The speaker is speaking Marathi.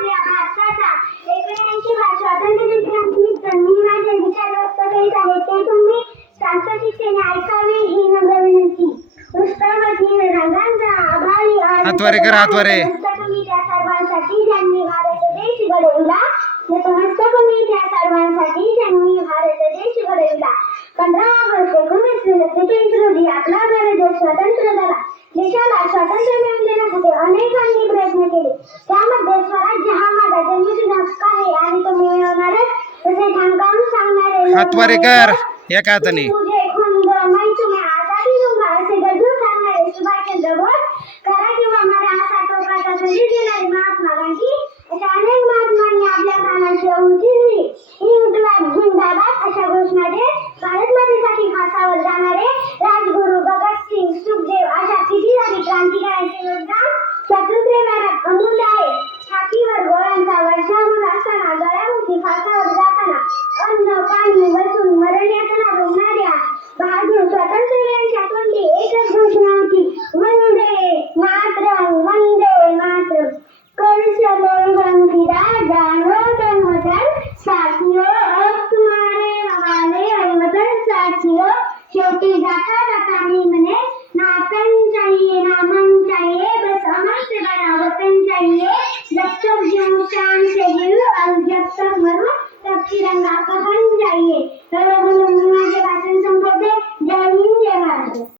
आपल्या भारताचा 79 स्वातंत्र्य दिनानिमित्त मी माझे विचार व्यक्त करीत आहे ते तुम्ही शांतचित्तेने ऐकावे ही नम्र विनंती. पुष्कळवती रंगांचा आभाळी हातवारे कर, हातवारे. मी त्या सर्वांसाठी ज्यांनी भारत देश घडविला. नतमस्तक मी त्या सर्वांसाठी ज्यांनी भारत देश घडविला. 15 ऑगस्ट 1947 रोजी आपला भारत देश स्वतंत्र झाला. देशाला स्वातंत्र्य मिळवून देण्यासाठी अनेकांनी प्रयत्न केले. त्यामध्ये स्वराज्य हा माझा जन्मसिद्ध हक्क आहे आणि तो मिळवणारच असे ठामकाम सांगणारे हातवारे कर एका हाताने.